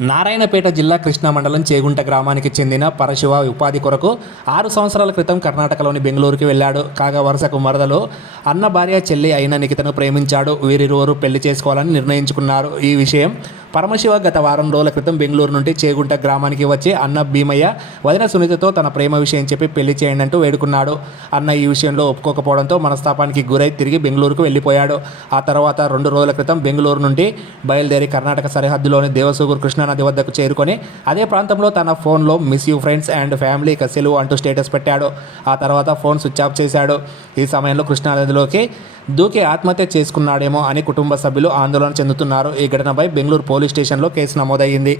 నారాయణపేట జిల్లా కృష్ణా మండలం చేగుంట గ్రామానికి చెందిన పరశివ ఉపాధి కొరకు ఆరు సంవత్సరాల క్రితం కర్ణాటకలోని బెంగళూరుకి వెళ్ళాడు. కాగా వరుసకు మరదలు అన్న భార్య చెల్లి అయిన నిఖితను ప్రేమించాడు. వీరిరువురు పెళ్ళి చేసుకోవాలని నిర్ణయించుకున్నారు. ఈ విషయం పరమశివ గత వారం రోజుల క్రితం బెంగళూరు నుండి చేగుంట గ్రామానికి వచ్చి అన్న భీమయ్య వదిన సునీతతో తన ప్రేమ విషయం చెప్పి పెళ్ళి చేయండి అంటూ వేడుకున్నాడు. అన్న ఈ విషయంలో ఒప్పుకోకపోవడంతో మనస్తాపానికి గురై తిరిగి బెంగళూరుకు వెళ్ళిపోయాడు. ఆ తర్వాత రెండు రోజుల క్రితం బెంగళూరు నుండి బయలుదేరి కర్ణాటక సరిహద్దులోని దేవసూగురు కృష్ణానది వద్దకు చేరుకొని అదే ప్రాంతంలో తన ఫోన్లో miss you friends and family కసెలు అంటూ స్టేటస్ పెట్టాడు. ఆ తర్వాత ఫోన్ స్విచ్ ఆఫ్ చేశాడు. ఈ సమయంలో కృష్ణానదిలోకి దూకి ఆత్మహత్య చేసుకున్నాడేమో అని కుటుంబ సభ్యులు ఆందోళన చెందుతున్నారు. ఈ ఘటనపై బెంగళూరు పోలీస్ స్టేషన్లో కేసు నమోదయ్యింది.